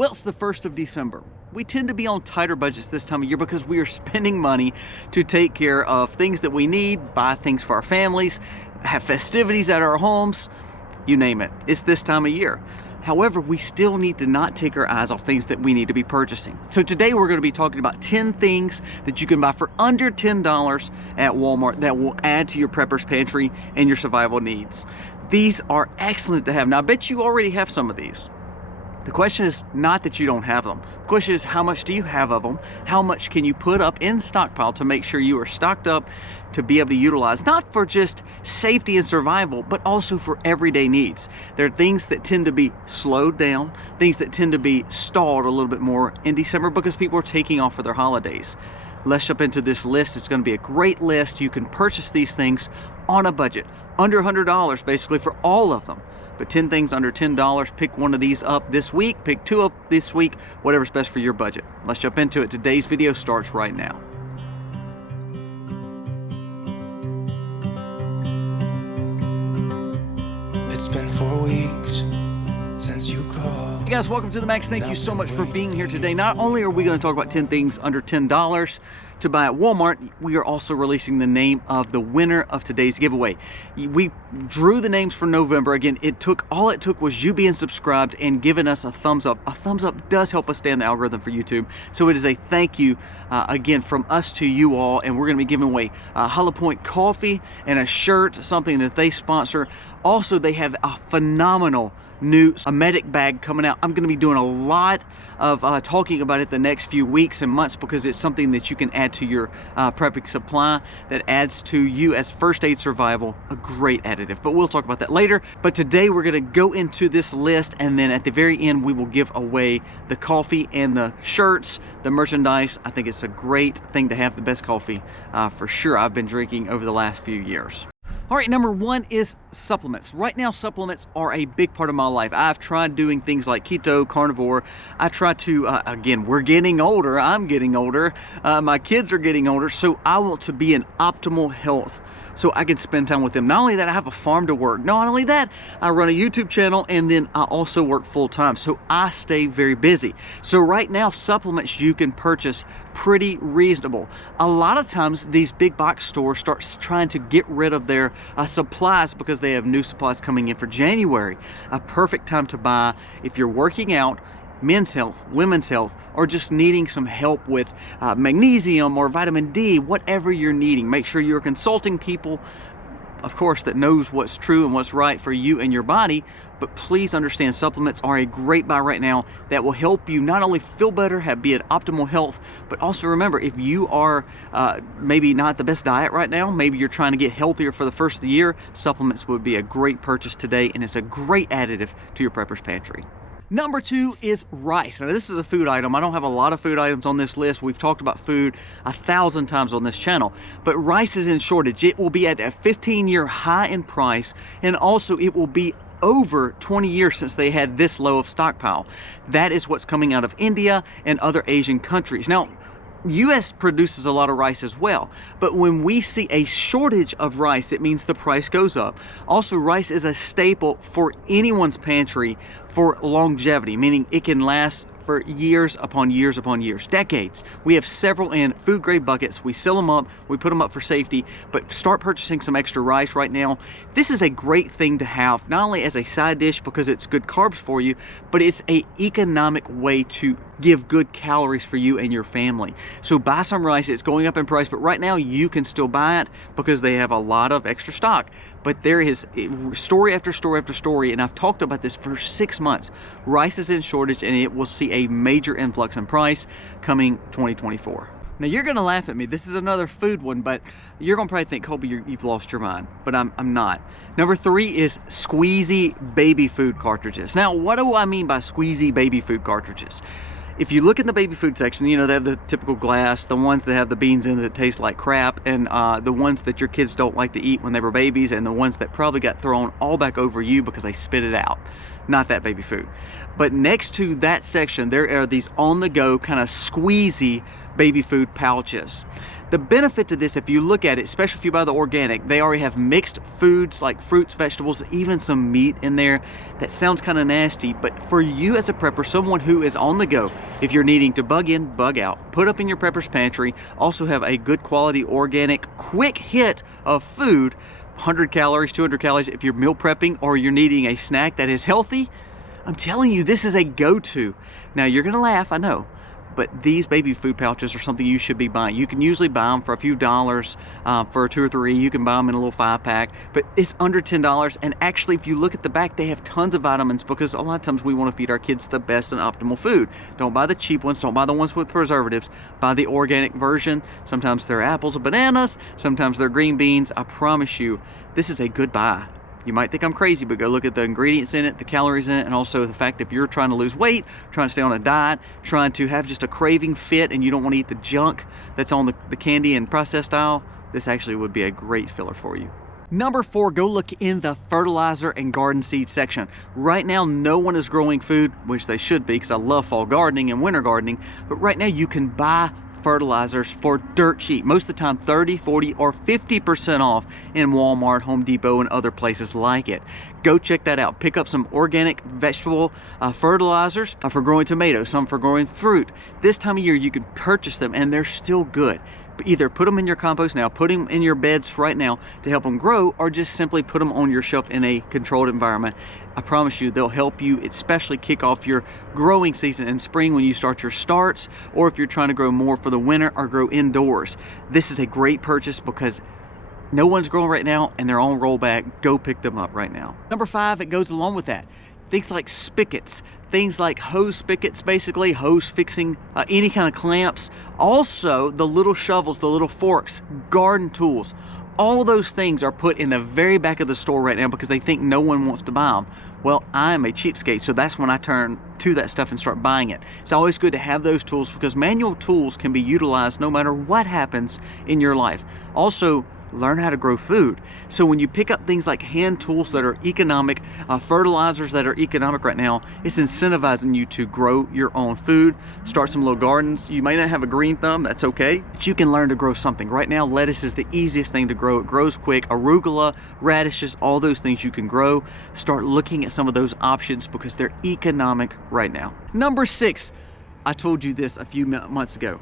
Well, it's the 1st of December. We tend to be on tighter budgets this time of year because we are spending money to take care of things that we need, buy things for our families, have festivities at our homes, you name it. It's this time of year. However, we still need to not take our eyes off things that we need to be purchasing. So today we're going to be talking about 10 things that you can buy for under $10 at Walmart that will add to your prepper's pantry and your survival needs. These are excellent to have. Now, I bet you already have some of these. The question is not that you don't have them. The question is, how much do you have of them? How much can you put up in stockpile to make sure you are stocked up to be able to utilize, not for just safety and survival, but also for everyday needs. There are things that tend to be slowed down, things that tend to be stalled a little bit more in December because people are taking off for their holidays. Let's jump into this list. It's going to be a great list. You can purchase these things on a budget, under $100 basically for all of them. But 10 things under $10, pick one of these up this week, pick 2 up this week, whatever's best for your budget. Let's jump into it. Today's video starts right now. It's been 4 weeks since you called. Hey guys, welcome to the Max. Thank you so much for being here today. Not only are we going to talk about 10 things under $10 to buy at Walmart, we are also releasing the name of the winner of today's giveaway. We drew the names for November. Again, all it took was you being subscribed and giving us a thumbs up. A thumbs up does help us stay in the algorithm for YouTube. So it is a thank you again from us to you all, and we're going to be giving away Hollow Point coffee and a shirt, something that they sponsor. Also, they have a phenomenal new medic bag coming out. I'm going to be doing a lot of talking about it the next few weeks and months because it's something that you can add to your prepping supply that adds to you as first aid survival, a great additive. But we'll talk about that later. But today we're going to go into this list, and then at the very end we will give away the coffee and the shirts, the merchandise. I think it's a great thing to have the best coffee for sure I've been drinking over the last few years. All right, number 1 is supplements. Right now, supplements are a big part of my life. I've tried doing things like keto, carnivore. I try to, again, we're getting older. I'm getting older. My kids are getting older. So I want to be in optimal health so I can spend time with them. Not only that, I have a farm to work. Not only that, I run a YouTube channel, and then I also work full time. So I stay very busy. So right now, supplements you can purchase pretty reasonable. A lot of times these big box stores start trying to get rid of their supplies because they have new supplies coming in for January. A perfect time to buy if you're working out, men's health, women's health, or just needing some help with magnesium or vitamin D, whatever you're needing. Make sure you're consulting people, of course, that knows what's true and what's right for you and your body. But please understand, supplements are a great buy right now that will help you not only feel better, be at optimal health, but also remember, if you are maybe not the best diet right now, maybe you're trying to get healthier for the first of the year, supplements would be a great purchase today, and it's a great additive to your prepper's pantry. Number 2 is rice. Now, this is a food item. I don't have a lot of food items on this list. We've talked about food 1,000 times on this channel, but rice is in shortage. It will be at a 15-year high in price, and also it will be over 20 years since they had this low of stockpile. That is what's coming out of India and other Asian countries. Now, U.S. produces a lot of rice as well, but when we see a shortage of rice, it means the price goes up. Also, rice is a staple for anyone's pantry for longevity, meaning it can last for years upon years upon years, decades. We have several in food grade buckets. We sell them up, we put them up for safety, but start purchasing some extra rice right now. This is a great thing to have, not only as a side dish because it's good carbs for you, but it's an economic way to give good calories for you and your family. So buy some rice. It's going up in price, but right now you can still buy it because they have a lot of extra stock. But there is story after story after story, and I've talked about this for 6 months. Rice is in shortage, and it will see a major influx in price coming 2024. Now, you're gonna laugh at me. This is another food one, but you're gonna probably think, Colby, you've lost your mind, but I'm not. Number 3 is squeezy baby food cartridges. Now, what do I mean by squeezy baby food cartridges? If you look in the baby food section, you know, they have the typical glass, the ones that have the beans in it that taste like crap, and the ones that your kids don't like to eat when they were babies, and the ones that probably got thrown all back over you because they spit it out. Not that baby food. But next to that section, there are these on-the-go kind of squeezy baby food pouches. The benefit to this, if you look at it, especially if you buy the organic, they already have mixed foods like fruits, vegetables, even some meat in there. That sounds kind of nasty, but for you as a prepper, someone who is on the go, if you're needing to bug in, bug out, put up in your prepper's pantry, also have a good quality organic quick hit of food, 100 calories, 200 calories if you're meal prepping or you're needing a snack that is healthy. I'm telling you, this is a go-to. Now you're gonna laugh, I know, but these baby food pouches are something you should be buying. You can usually buy them for a few dollars, for 2 or 3. You can buy them in a little 5-pack, but it's under $10. And actually, if you look at the back, they have tons of vitamins because a lot of times we want to feed our kids the best and optimal food. Don't buy the cheap ones. Don't buy the ones with preservatives. Buy the organic version. Sometimes they're apples and bananas. Sometimes they're green beans. I promise you, this is a good buy. You might think I'm crazy, but go look at the ingredients in it, the calories in it, and also the fact if you're trying to lose weight, trying to stay on a diet, trying to have just a craving fit, and you don't want to eat the junk that's on the candy and processed aisle, this actually would be a great filler for you. Number 4, go look in the fertilizer and garden seed section. Right now, no one is growing food, which they should be, because I love fall gardening and winter gardening, but right now you can buy fertilizers for dirt cheap. Most of the time 30, 40, or 50% off in Walmart, Home Depot, and other places like it. Go check that out. Pick up some organic vegetable fertilizers for growing tomatoes, some for growing fruit. This time of year you can purchase them and they're still good. Either put them in your compost now, put them in your beds right now to help them grow, or just simply put them on your shelf in a controlled environment. I promise you they'll help you, especially kick off your growing season in spring when you start your starts, or if you're trying to grow more for the winter or grow indoors. This is a great purchase because no one's growing right now and they're on rollback. Go pick them up right now. Number 5, it goes along with that. Things like spigots, things like hose spigots, basically hose fixing, any kind of clamps. Also the little shovels, the little forks, garden tools. All those things are put in the very back of the store right now because they think no one wants to buy them. Well, I'm a cheapskate, so that's when I turn to that stuff and start buying it. It's always good to have those tools because manual tools can be utilized no matter what happens in your life. Also, learn how to grow food. So when you pick up things like hand tools that are economic, fertilizers that are economic right now, it's incentivizing you to grow your own food, start some little gardens. You may not have a green thumb, that's okay, but you can learn to grow something. Right now, lettuce is the easiest thing to grow. It grows quick. Arugula, radishes, all those things you can grow. Start looking at some of those options because they're economic right now. Number 6, I told you this a few months ago.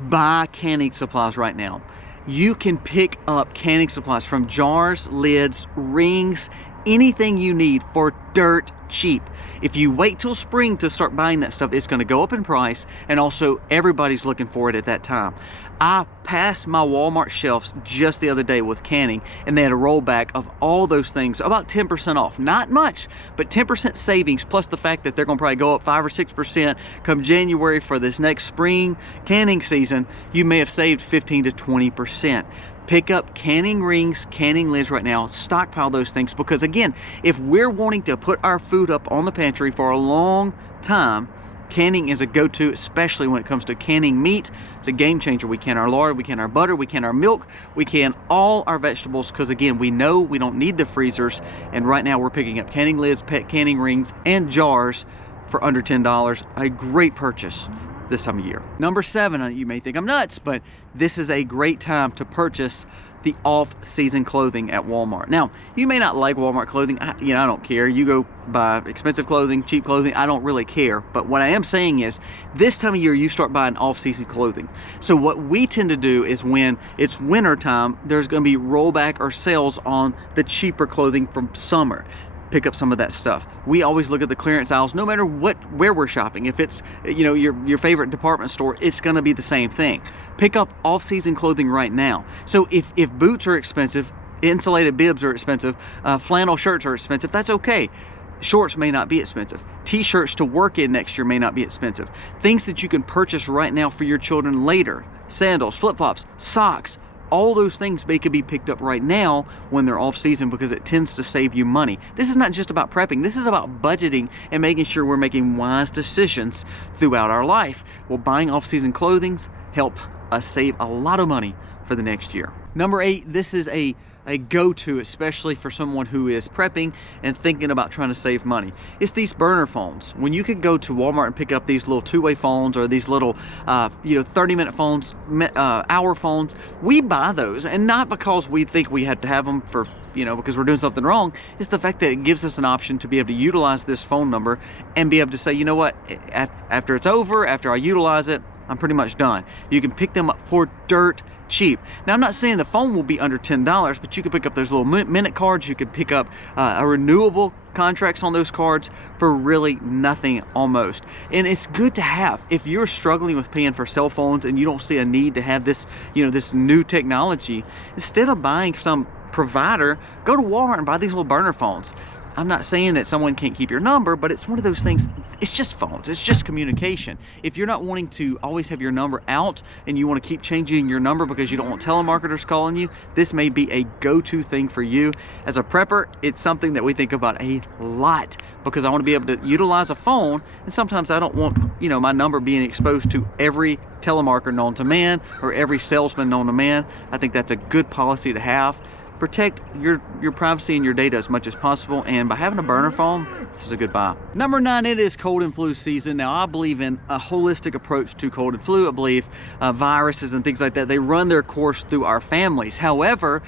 Buy canning supplies right now. You can pick up canning supplies from jars, lids, rings, anything you need for dirt cheap. If you wait till spring to start buying that stuff, it's going to go up in price, and also everybody's looking for it at that time. I passed my Walmart shelves just the other day with canning, and they had a rollback of all those things, about 10% off. Not much, but 10% savings, plus the fact that they're going to probably go up 5 or 6% come January for this next spring canning season. You may have saved 15 to 20%. Pick up canning rings, canning lids right now, stockpile those things, because again, if we're wanting to put our food up on the pantry for a long time, canning is a go-to, especially when it comes to canning meat. It's a game changer. We can our lard, we can our butter, we can our milk, we can all our vegetables, because again, we know we don't need the freezers, and right now we're picking up canning lids, pet canning rings, and jars for under $10. A great purchase this time of year. Number 7, you may think I'm nuts, but this is a great time to purchase the off-season clothing at Walmart. Now, you may not like Walmart clothing. I don't care. You go buy expensive clothing, cheap clothing, I don't really care. But what I am saying is, this time of year, you start buying off-season clothing. So what we tend to do is when it's winter time, there's gonna be rollback or sales on the cheaper clothing from summer. Pick up some of that stuff. We always look at the clearance aisles, no matter where we're shopping. If it's your favorite department store, it's going to be the same thing. Pick up off-season clothing right now. So if boots are expensive, insulated bibs are expensive, flannel shirts are expensive, that's okay. Shorts may not be expensive. T-shirts to work in next year may not be expensive. Things that you can purchase right now for your children later. Sandals, flip-flops, socks. All those things could be picked up right now when they're off season because it tends to save you money. This is not just about prepping. This is about budgeting and making sure we're making wise decisions throughout our life. Well, buying off-season clothing help us save a lot of money for the next year. Number 8, this is a a go-to, especially for someone who is prepping and thinking about trying to save money. It's these burner phones. When you could go to Walmart and pick up these little two-way phones or these little 30-minute phones, hour phones, we buy those, and not because we think we had to have them for because we're doing something wrong. It's the fact that it gives us an option to be able to utilize this phone number and be able to say, you know what, after it's over, after I utilize it, I'm pretty much done. You can pick them up for dirt cheap. Now, I'm not saying the phone will be under $10, but you can pick up those little minute cards. You can pick up a renewable contracts on those cards for really nothing almost. And it's good to have. If you're struggling with paying for cell phones and you don't see a need to have this, this new technology, instead of buying some provider, go to Walmart and buy these little burner phones. I'm not saying that someone can't keep your number, but it's one of those things, it's just phones, it's just communication. If you're not wanting to always have your number out and you want to keep changing your number because you don't want telemarketers calling you, this may be a go-to thing for you. As a prepper, it's something that we think about a lot because I want to be able to utilize a phone, and sometimes I don't want, my number being exposed to every telemarketer known to man or every salesman known to man. I think that's a good policy to have. Protect your privacy and your data as much as possible, and by having a burner phone, this is a good buy. Number 9, it is cold and flu season. Now, I believe in a holistic approach to cold and flu. I believe viruses and things like that, they run their course through our families. However,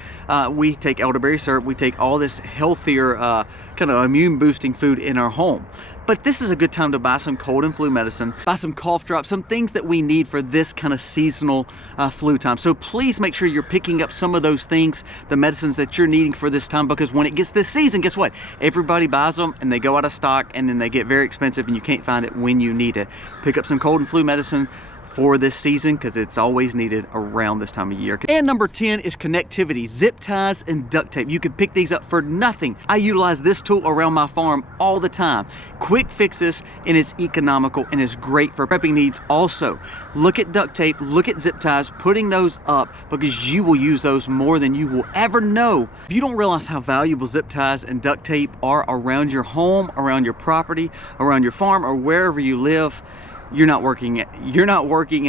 we take elderberry syrup, we take all this healthier kind of immune boosting food in our home. But this is a good time to buy some cold and flu medicine, buy some cough drops, some things that we need for this kind of seasonal flu time. So please make sure you're picking up some of those things, the medicines that you're needing for this time, because when it gets this season, guess what? Everybody buys them and they go out of stock, and then they get very expensive and you can't find it when you need it. Pick up some cold and flu medicine for this season because it's always needed around this time of year. And number 10 is connectivity, zip ties and duct tape. You can pick these up for nothing. I utilize this tool around my farm all the time. Quick fixes, and it's economical and it's great for prepping needs also. Look at duct tape, look at zip ties, putting those up because you will use those more than you will ever know. If you don't realize how valuable zip ties and duct tape are around your home, around your property, around your farm, or wherever you live, you're not working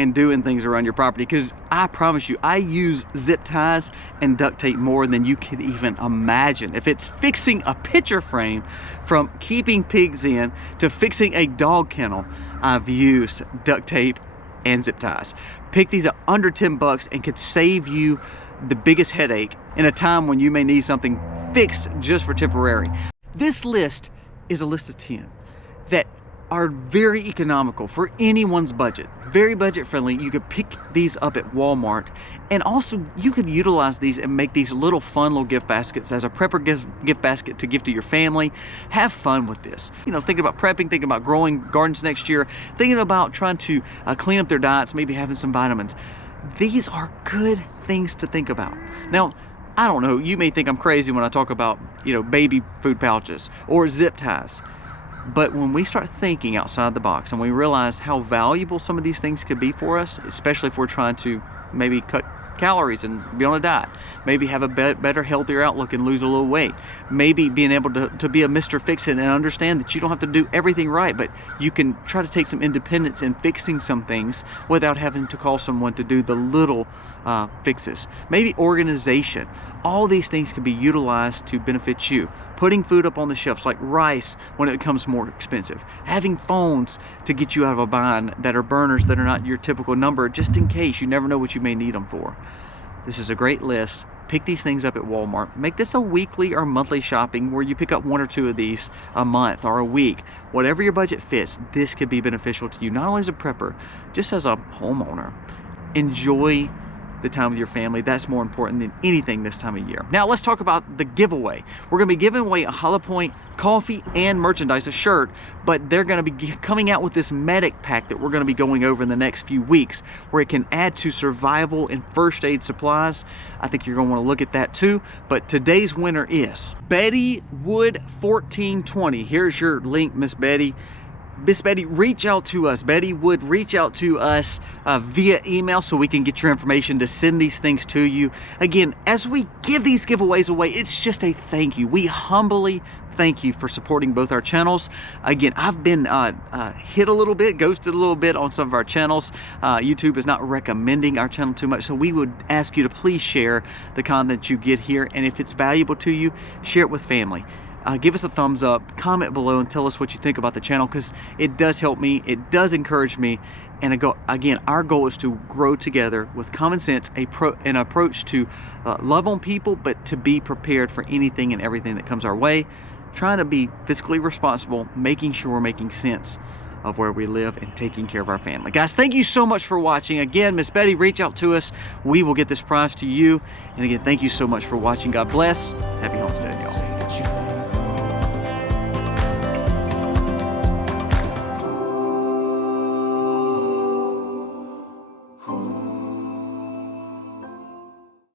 and doing things around your property, because I promise you, I use zip ties and duct tape more than you could even imagine. If it's fixing a picture frame, from keeping pigs in to fixing a dog kennel, I've used duct tape and zip ties. Pick these up under 10 bucks and could save you the biggest headache in a time when you may need something fixed just for temporary. This list is a list of 10 that are very economical for anyone's budget, very budget friendly. You could pick these up at Walmart, and also you could utilize these and make these little fun little gift baskets as a prepper gift basket to give to your family. Have fun with this. Thinking about prepping, thinking about growing gardens next year, thinking about trying to clean up their diets, maybe having some vitamins. These are good things to think about. Now, I don't know, you may think I'm crazy when I talk about, baby food pouches or zip ties. But when we start thinking outside the box and we realize how valuable some of these things could be for us, especially if we're trying to maybe cut calories and be on a diet, maybe have a better, healthier outlook and lose a little weight, maybe being able to be a Mr. Fix-It and understand that you don't have to do everything right, but you can try to take some independence in fixing some things without having to call someone to do the little fixes. Maybe organization. All these things can be utilized to benefit you. Putting food up on the shelves like rice when it becomes more expensive. Having phones to get you out of a bind that are burners that are not your typical number, just in case. You never know what you may need them for. This is a great list. Pick these things up at Walmart. Make this a weekly or monthly shopping where you pick up 1 or 2 of these a month or a week. Whatever your budget fits, this could be beneficial to you, not only as a prepper, just as a homeowner. Enjoy the time with your family. That's more important than anything this time of year. Now let's talk about the giveaway. We're going to be giving away a Hollow Point coffee and merchandise, a shirt, but they're going to be coming out with this medic pack that we're going to be going over in the next few weeks, where it can add to survival and first aid supplies. I think you're going to want to look at that too. But today's winner is Betty Wood 1420. Here's your link, Miss Betty. Miss Betty, reach out to us. Betty Wood, reach out to us via email so we can get your information to send these things to you. Again, as we give these giveaways away, it's just a thank you. We humbly thank you for supporting both our channels. Again, I've been hit a little bit, ghosted a little bit on some of our channels. YouTube is not recommending our channel too much, so we would ask you to please share the content you get here, and if it's valuable to you, share it with family. Give us a thumbs up, comment below, and tell us what you think about the channel, because it does help me, it does encourage me, and again, our goal is to grow together with common sense, an approach to love on people, but to be prepared for anything and everything that comes our way, trying to be fiscally responsible, making sure we're making sense of where we live and taking care of our family. Guys, thank you so much for watching. Again, Miss Betty, reach out to us. We will get this prize to you. And again, thank you so much for watching. God bless. Happy homesteading.